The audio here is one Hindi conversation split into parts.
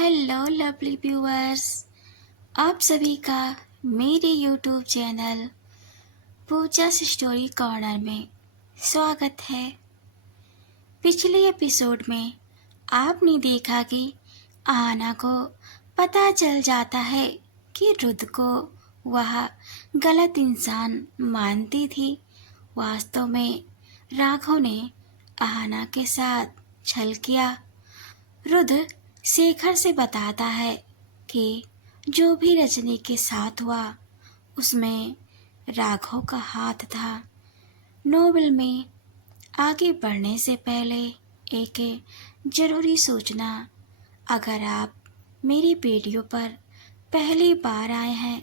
हेलो लवली व्यूअर्स, आप सभी का मेरे यूट्यूब चैनल पूजा स्टोरी कॉर्नर में स्वागत है। पिछले एपिसोड में आपने देखा कि आहना को पता चल जाता है कि रुद्र को वह गलत इंसान मानती थी। वास्तव में राघव ने आहना के साथ छल किया। रुद्र शेखर से बताता है कि जो भी रजनी के साथ हुआ उसमें राघव का हाथ था। नोवेल में आगे बढ़ने से पहले एक जरूरी सूचना, अगर आप मेरी वीडियो पर पहली बार आए हैं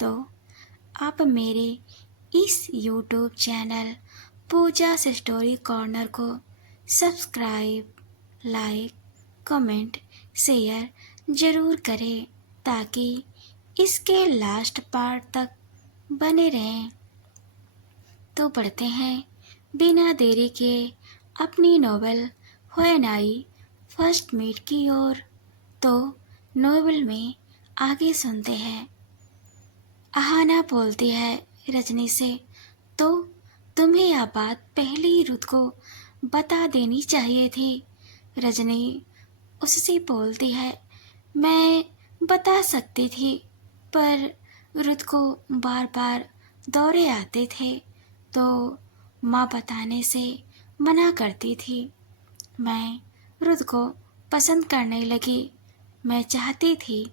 तो आप मेरे इस यूट्यूब चैनल पूजा स्टोरी कॉर्नर को सब्सक्राइब, लाइक, कमेंट, शेयर ज़रूर करें ताकि इसके लास्ट पार्ट तक बने रहें। तो पढ़ते हैं बिना देरी के अपनी novel when I first meet की ओर। तो नोवेल में आगे सुनते हैं। आहना बोलती है रजनी से, तो तुम्हें यह बात पहले ही रुद्र को बता देनी चाहिए थी। रजनी उससे बोलती है, मैं बता सकती थी पर रुद्र को बार बार दौरे आते थे तो माँ बताने से मना करती थी। मैं रुद्र को पसंद करने लगी। मैं चाहती थी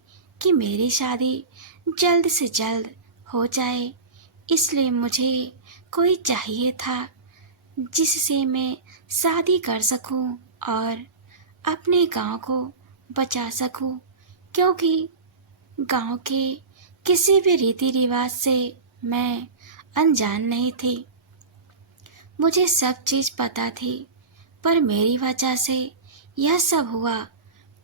कि मेरी शादी जल्द से जल्द हो जाए, इसलिए मुझे कोई चाहिए था जिससे मैं शादी कर सकूं और अपने गांव को बचा सकूं, क्योंकि गांव के किसी भी रीति रिवाज से मैं अनजान नहीं थी। मुझे सब चीज़ पता थी, पर मेरी वजह से यह सब हुआ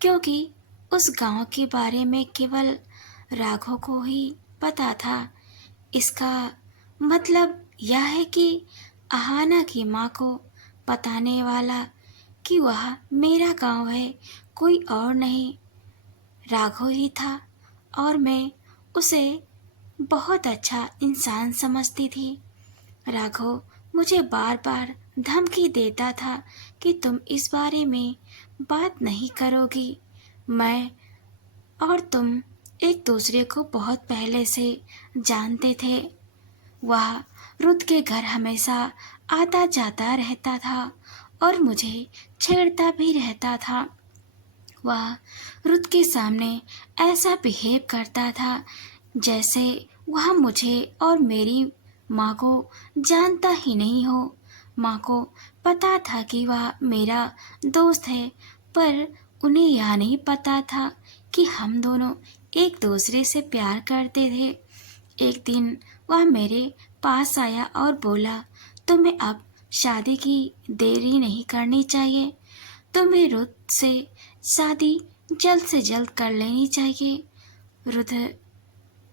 क्योंकि उस गांव के बारे में केवल राघव को ही पता था। इसका मतलब यह है कि आहना की माँ को बताने वाला कि वह मेरा गांव है कोई और नहीं, राघव ही था और मैं उसे बहुत अच्छा इंसान समझती थी। राघव मुझे बार बार धमकी देता था कि तुम इस बारे में बात नहीं करोगी। मैं और तुम एक दूसरे को बहुत पहले से जानते थे। वह रुद्र के घर हमेशा आता जाता रहता था और मुझे छेड़ता भी रहता था। वह रुद्र के सामने ऐसा बिहेव करता था जैसे वह मुझे और मेरी माँ को जानता ही नहीं हो। माँ को पता था कि वह मेरा दोस्त है, पर उन्हें यह नहीं पता था कि हम दोनों एक दूसरे से प्यार करते थे। एक दिन वह मेरे पास आया और बोला, तुम्हें अब शादी की देरी नहीं करनी चाहिए, तुम्हें रुद्र से शादी जल्द से जल्द कर लेनी चाहिए। रुद्र,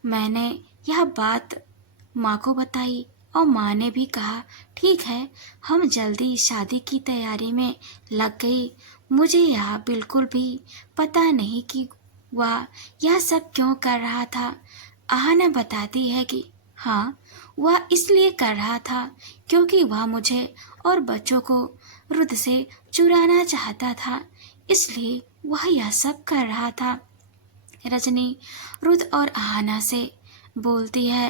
मैंने यह बात माँ को बताई और माँ ने भी कहा, ठीक है, हम जल्दी शादी की तैयारी में लग गई। मुझे यह बिल्कुल भी पता नहीं कि वह यह सब क्यों कर रहा था। आहना बताती है कि हाँ, वह इसलिए कर रहा था क्योंकि वह मुझे और बच्चों को रुद्र से चुराना चाहता था, इसलिए वह यह सब कर रहा था। रजनी रुद्र और आहना से बोलती है,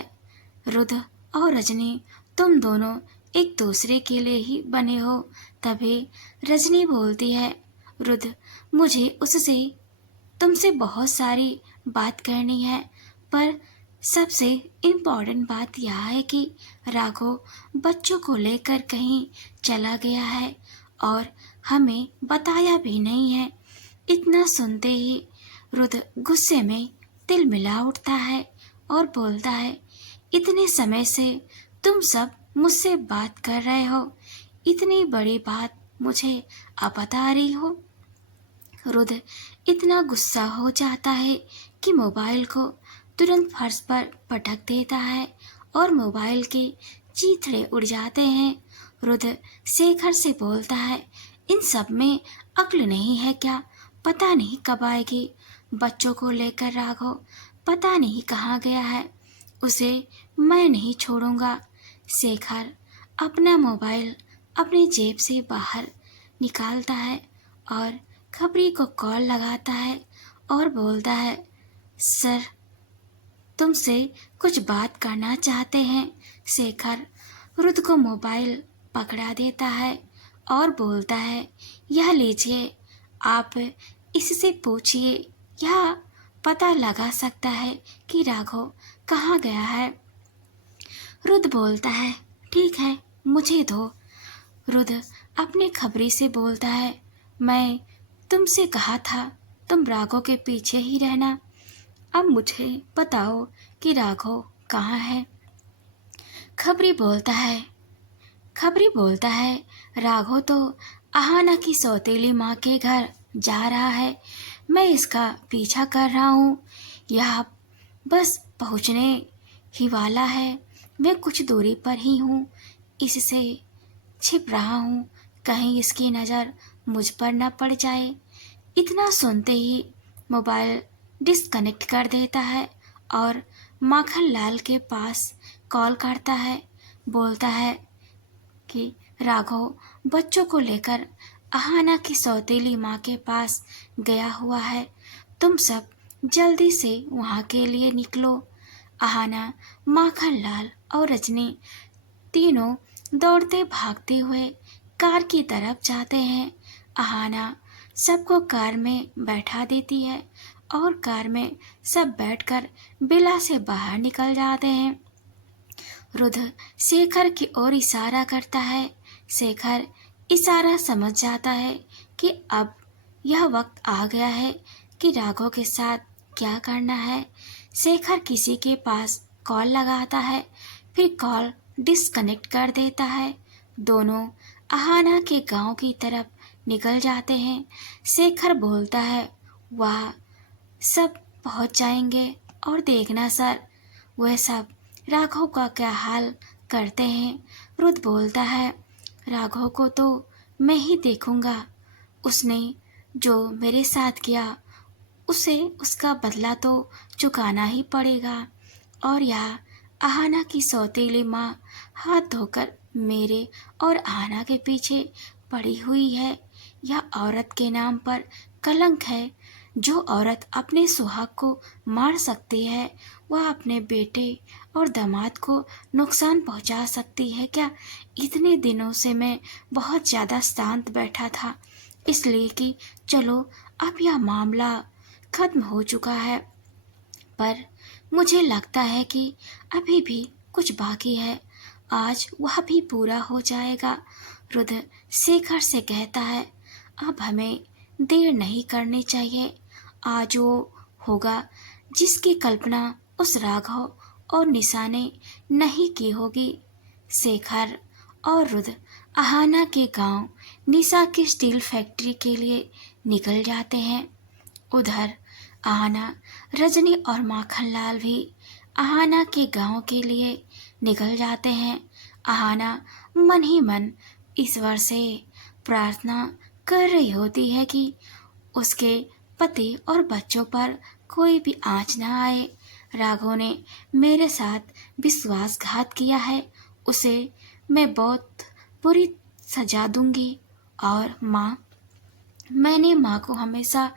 रुद्र और रजनी तुम दोनों एक दूसरे के लिए ही बने हो। तभी रजनी बोलती है, रुद्र, मुझे उससे तुमसे बहुत सारी बात करनी है, पर सबसे इम्पोर्टेंट बात यह है कि राघव बच्चों को लेकर कहीं चला गया है और हमें बताया भी नहीं है। इतना सुनते ही रुद्र गुस्से में तिलमिला उठता है और बोलता है, इतने समय से तुम सब मुझसे बात कर रहे हो, इतनी बड़ी बात मुझे अब बता रही हो। रुद्र इतना गुस्सा हो जाता है कि मोबाइल को तुरंत फर्श पर पटक देता है और मोबाइल के चीथड़े उड़ जाते हैं। रुद्र शेखर से बोलता है, इन सब में अक्ल नहीं है क्या? पता नहीं कब आएगी। बच्चों को लेकर राघव पता नहीं कहाँ गया है, उसे मैं नहीं छोड़ूंगा। शेखर अपना मोबाइल अपनी जेब से बाहर निकालता है और खबरी को कॉल लगाता है और बोलता है, सर तुमसे कुछ बात करना चाहते हैं। शेखर रुद्र को मोबाइल पकड़ा देता है और बोलता है, यह लीजिए, आप इससे पूछिए, यह पता लगा सकता है कि राघव कहाँ गया है। रुद्र बोलता है, ठीक है, मुझे दो। रुद्र अपने खबरी से बोलता है, मैं तुमसे कहा था तुम राघव के पीछे ही रहना, अब मुझे बताओ कि राघव कहाँ है। खबरी बोलता है, राघव तो आहाना की सौतेली माँ के घर जा रहा है, मैं इसका पीछा कर रहा हूँ, यह बस पहुँचने ही वाला है, मैं कुछ दूरी पर ही हूँ, इससे छिप रहा हूँ, कहीं इसकी नज़र मुझ पर न पड़ जाए। इतना सुनते ही मोबाइल डिस्कनेक्ट कर देता है और माखन लाल के पास कॉल करता है। बोलता है कि राघव बच्चों को लेकर आहाना की सौतेली माँ के पास गया हुआ है, तुम सब जल्दी से वहाँ के लिए निकलो। आहाना, माखन लाल और रजनी तीनों दौड़ते भागते हुए कार की तरफ जाते हैं। आहाना सबको कार में बैठा देती है और कार में सब बैठकर बिला से बाहर निकल जाते हैं। रुद्र शेखर की ओर इशारा करता है। शेखर इशारा समझ जाता है कि अब यह वक्त आ गया है कि राघव के साथ क्या करना है। शेखर किसी के पास कॉल लगाता है, फिर कॉल डिस्कनेक्ट कर देता है। दोनों आहाना के गांव की तरफ निकल जाते हैं। शेखर बोलता है, वाह, सब पहुंच जाएंगे और देखना सर, वह सब राघव का क्या हाल करते हैं। रुद्र बोलता है, राघव को तो मैं ही देखूंगा, उसने जो मेरे साथ किया उसे उसका बदला तो चुकाना ही पड़ेगा। और यह आहाना की सौतेली माँ हाथ धोकर मेरे और आहाना के पीछे पड़ी हुई है। यह औरत के नाम पर कलंक है। जो औरत अपने सुहाग को मार सकती है, वह अपने बेटे और दामाद को नुकसान पहुंचा सकती है क्या। इतने दिनों से मैं बहुत ज़्यादा शांत बैठा था, इसलिए कि चलो अब यह मामला खत्म हो चुका है, पर मुझे लगता है कि अभी भी कुछ बाकी है, आज वह भी पूरा हो जाएगा। रुद्र शेखर से कहता है, अब हमें देर नहीं करनी चाहिए, आज वो होगा जिसकी कल्पना उस राघव और निशा ने नहीं की होगी। शेखर और रुद्र आहाना के गांव निशा की स्टील फैक्ट्री के लिए निकल जाते हैं। उधर आहाना, रजनी और माखनलाल भी आहाना के गांव के लिए निकल जाते हैं। आहाना मन ही मन ईश्वर से प्रार्थना कर रही होती है कि उसके पति और बच्चों पर कोई भी आँच न आए। राघव ने मेरे साथ विश्वासघात किया है, उसे मैं बहुत बुरी सजा दूंगी। और माँ, मैंने माँ को हमेशा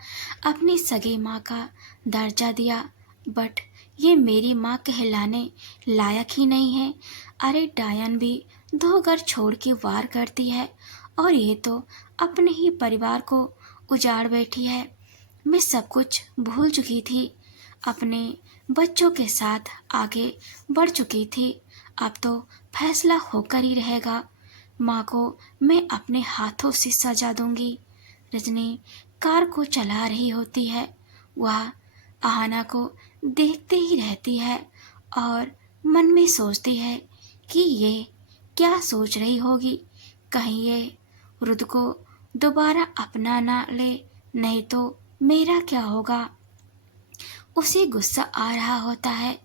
अपनी सगी माँ का दर्जा दिया, बट ये मेरी माँ कहलाने लायक ही नहीं है। अरे डायन भी 2 घर छोड़ के वार करती है और ये तो अपने ही परिवार को उजाड़ बैठी है। मैं सब कुछ भूल चुकी थी, अपने बच्चों के साथ आगे बढ़ चुकी थी, अब तो फैसला होकर ही रहेगा। माँ को मैं अपने हाथों से सजा दूंगी। रजनी कार को चला रही होती है, वह आहाना को देखते ही रहती है और मन में सोचती है कि ये क्या सोच रही होगी, कहीं ये रुद्र को दोबारा अपना ना ले, नहीं तो मेरा क्या होगा। उसे गुस्सा आ रहा होता है,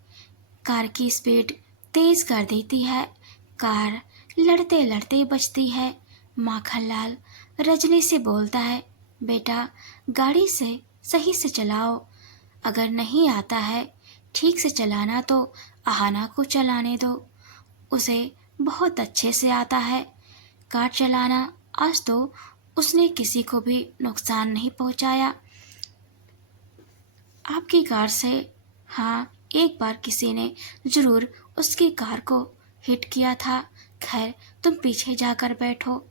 कार की स्पीड तेज कर देती है, कार लड़ते लड़ते बचती है। माखनलाल रजनी से बोलता है, बेटा गाड़ी से सही से चलाओ। अगर नहीं आता है ठीक से चलाना तो आहाना को चलाने दो, उसे बहुत अच्छे से आता है कार चलाना। आज तो उसने किसी को भी नुकसान नहीं पहुंचाया आपकी कार से। हाँ, एक बार किसी ने जरूर उसकी कार को हिट किया था। खैर, तुम पीछे जाकर बैठो।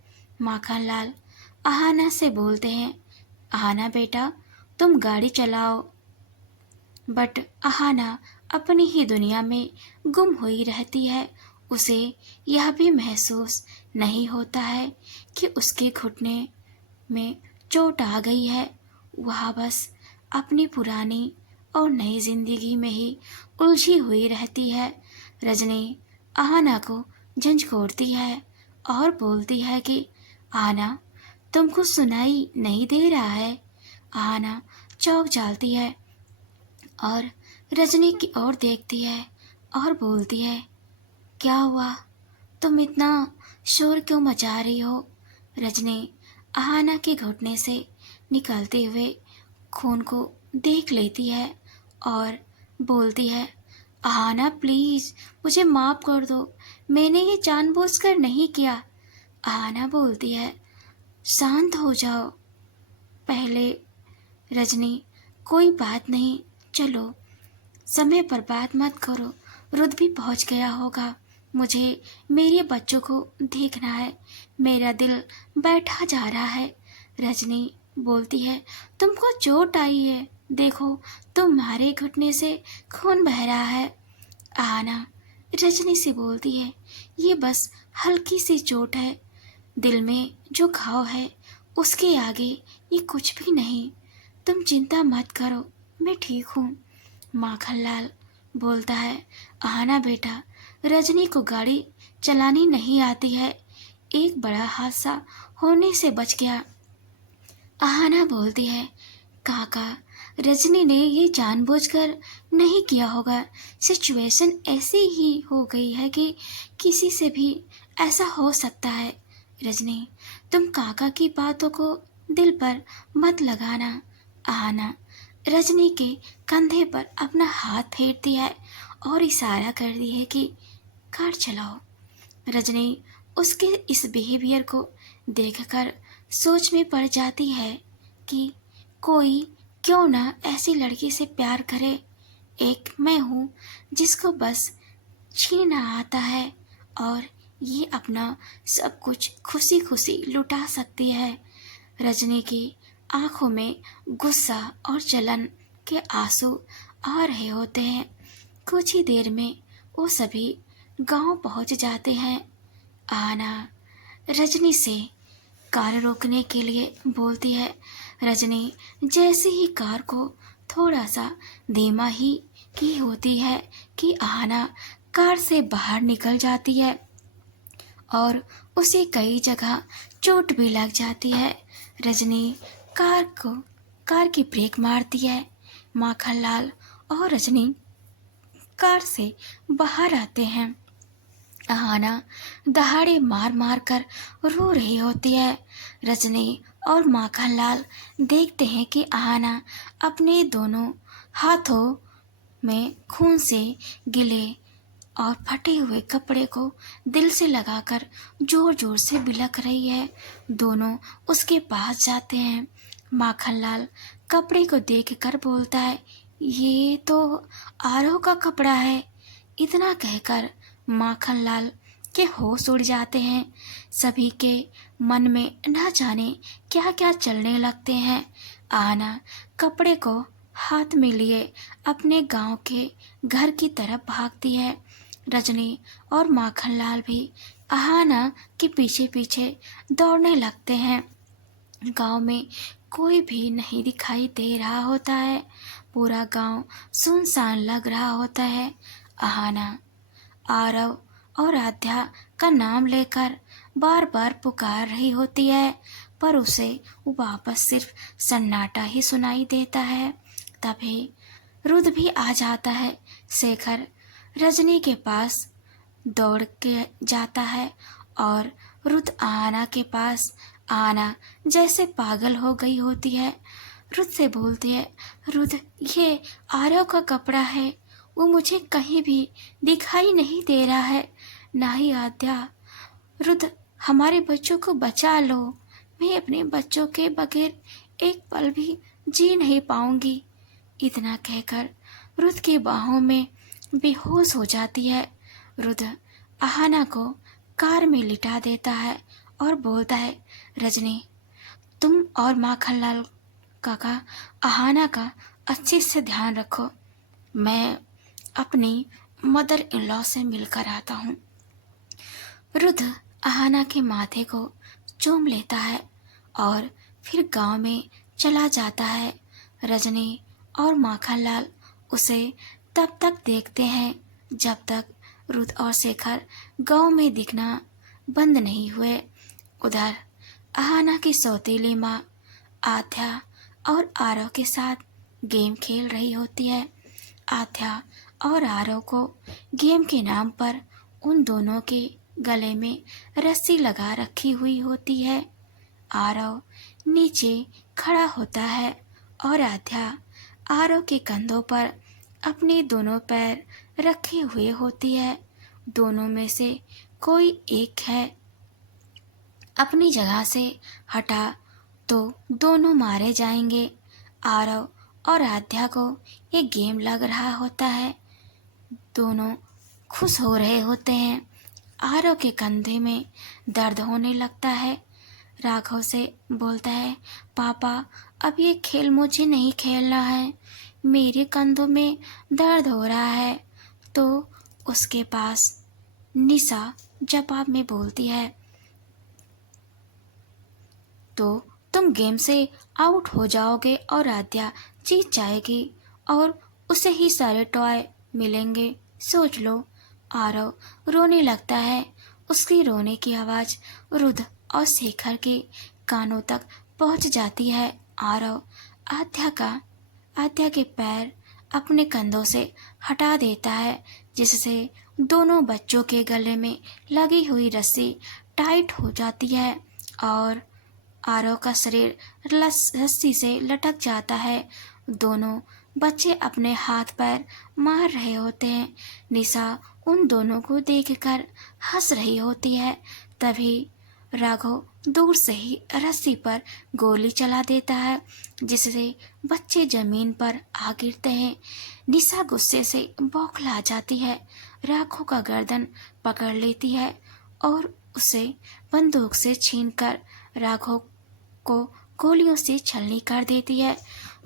माखनलाल आहाना से बोलते हैं, आहाना बेटा, तुम गाड़ी चलाओ। बट आहाना अपनी ही दुनिया में गुम हुई रहती है। उसे यह भी महसूस नहीं होता है कि उसके घुटने में चोट आ गई है। वह बस अपनी पुरानी और नई जिंदगी में ही उलझी हुई रहती है। रजनी आहाना को झंझोड़ती है और बोलती है कि आहाना, तुमको सुनाई नहीं दे रहा है? आहाना चौंक जाती है और रजनी की ओर देखती है और बोलती है, क्या हुआ? तुम इतना शोर क्यों मचा रही हो? रजनी आहाना के घुटने से निकलते हुए खून को देख लेती है और बोलती है, आहाना प्लीज मुझे माफ कर दो, मैंने ये जानबूझकर नहीं किया। आहाना बोलती है, शांत हो जाओ पहले। रजनी, कोई बात नहीं, चलो समय पर बात मत करो, रुद्र भी पहुंच गया होगा। मुझे मेरे बच्चों को देखना है, मेरा दिल बैठा जा रहा है। रजनी बोलती है, तुमको चोट आई है, देखो तुम्हारे घुटने से खून बह रहा है। आना रजनी से बोलती है, ये बस हल्की सी चोट है, दिल में जो घाव है उसके आगे ये कुछ भी नहीं, तुम चिंता मत करो, मैं ठीक हूँ। माखनलाल बोलता है, आना बेटा, रजनी को गाड़ी चलानी नहीं आती है, एक बड़ा हादसा होने से बच गया। आहाना बोलती है, काका, रजनी ने ये जानबूझकर नहीं किया होगा, सिचुएशन ऐसी ही हो गई है कि किसी से भी ऐसा हो सकता है। रजनी, तुम काका की बातों को दिल पर मत लगाना। आहाना रजनी के कंधे पर अपना हाथ फेरती है और इशारा करती है कि कार चलाओ। रजनी उसके इस बिहेवियर को देखकर सोच में पड़ जाती है कि कोई क्यों ना ऐसी लड़की से प्यार करे। एक मैं हूँ जिसको बस छीनना आता है और ये अपना सब कुछ खुशी खुशी लुटा सकती है। रजनी की आंखों में गुस्सा और जलन के आंसू आ रहे होते हैं। कुछ ही देर में वो सभी गांव पहुंच जाते हैं। आना रजनी से कार रोकने के लिए बोलती है। रजनी जैसे ही कार को थोड़ा सा धीमा ही की होती है कि आना कार से बाहर निकल जाती है और उसे कई जगह चोट भी लग जाती है। रजनी कार की ब्रेक मारती है। माखनलाल और रजनी कार से बाहर आते हैं। आहाना दहाड़े मार मार कर रो रही होती है। रजनी और माखनलाल देखते हैं कि आहाना अपने दोनों हाथों में खून से गिले और फटे हुए कपड़े को दिल से लगाकर जोर जोर से बिलख रही है। दोनों उसके पास जाते हैं। माखनलाल कपड़े को देखकर बोलता है, ये तो आरव का कपड़ा है। इतना कहकर माखनलाल के होश उड़ जाते हैं। सभी के मन में न जाने क्या क्या चलने लगते हैं। आना कपड़े को हाथ में लिए अपने गांव के घर की तरफ भागती है। रजनी और माखनलाल भी आहाना के पीछे पीछे दौड़ने लगते हैं। गांव में कोई भी नहीं दिखाई दे रहा होता है। पूरा गांव सुनसान लग रहा होता है। आहाना आरव और आध्या का नाम लेकर बार बार पुकार रही होती है, पर उसे वापस सिर्फ सन्नाटा ही सुनाई देता है। तभी रुद्र भी आ जाता है। शेखर रजनी के पास दौड़ के जाता है और रुद्र आना के पास। आना जैसे पागल हो गई होती है। रुद्र से बोलती है, रुद्र ये आरव का कपड़ा है, वो मुझे कहीं भी दिखाई नहीं दे रहा है, ना ही आद्या। रुद्र हमारे बच्चों को बचा लो, मैं अपने बच्चों के बगैर एक पल भी जी नहीं पाऊंगी। इतना कहकर रुद्र की बाहों में बेहोश हो जाती है। रुद्र आहाना को कार में लिटा देता है और बोलता है, रजनी तुम और माखनलाल काका आहाना का अच्छे से ध्यान रखो, मैं अपनी मदर इन लॉ से मिलकर आता हूँ। रुद्र आहाना के माथे को चूम लेता है और फिर गांव में चला जाता है। रजनी और माखनलाल उसे तब तक देखते हैं जब तक रुद्र और शेखर गांव में दिखना बंद नहीं हुए। उधर आहाना की सौतेली माँ आध्या और आरव के साथ गेम खेल रही होती है। आध्या और आरव को गेम के नाम पर उन दोनों के गले में रस्सी लगा रखी हुई होती है। आरव नीचे खड़ा होता है और आध्या आरव के कंधों पर अपने दोनों पैर रखे हुए होती है। दोनों में से कोई एक है अपनी जगह से हटा तो दोनों मारे जाएंगे। आरव और आध्या को ये गेम लग रहा होता है, दोनों खुश हो रहे होते हैं। आरव के कंधे में दर्द होने लगता है। राघव से बोलता है, पापा अब ये खेल मुझे नहीं खेलना है, मेरे कंधों में दर्द हो रहा है। तो उसके पास निशा जवाब में बोलती है, तो तुम गेम से आउट हो जाओगे और आद्या जीत जाएगी और उसे ही सारे टॉय मिलेंगे, सोच लो। आरव रोने लगता है। उसकी रोने की आवाज़ रुद्र और शेखर के कानों तक पहुंच जाती है। आरव आद्या के पैर अपने कंधों से हटा देता है, जिससे दोनों बच्चों के गले में लगी हुई रस्सी टाइट हो जाती है और आरव का शरीर रस्सी से लटक जाता है। दोनों बच्चे अपने हाथ पैर मार रहे होते हैं। निशा उन दोनों को देखकर हंस रही होती है। तभी राघव दूर से ही रस्सी पर गोली चला देता है, जिससे बच्चे जमीन पर आ गिरते हैं। निशा गुस्से से बौखला जाती है, राघव का गर्दन पकड़ लेती है और उसे बंदूक से छीनकर राघव को गोलियों से छलनी कर देती है।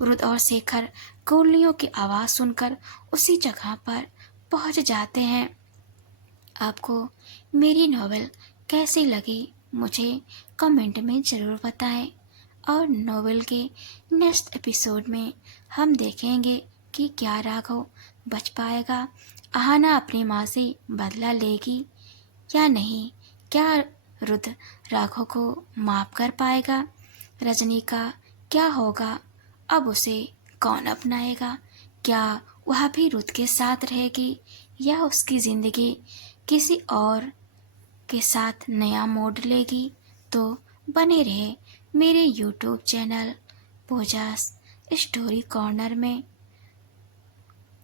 रुद्र और शेखर गोलियों की आवाज़ सुनकर उसी जगह पर पहुंच जाते हैं। आपको मेरी नॉवेल कैसी लगी मुझे कमेंट में ज़रूर बताएं और नॉवेल के नेक्स्ट एपिसोड में हम देखेंगे कि क्या राघव बच पाएगा, आहाना अपनी माँ से बदला लेगी या नहीं, क्या रुद्र राघव को माफ कर पाएगा, रजनी का क्या होगा, अब उसे कौन अपनाएगा, क्या वह भी रुद्र के साथ रहेगी या उसकी ज़िंदगी किसी और के साथ नया मोड़ लेगी। तो बने रहे मेरे YouTube channel Pooja's story corner में।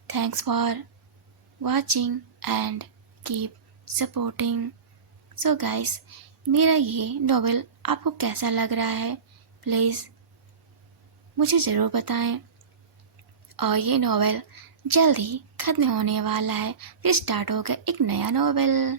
Thanks for watching and keep supporting. So guys, मेरा ये नॉवेल आपको कैसा लग रहा है प्लीज़ मुझे ज़रूर बताएं। और ये नॉवेल जल्द ही ख़त्म होने वाला है, फिर स्टार्ट होगा एक नया नॉवेल।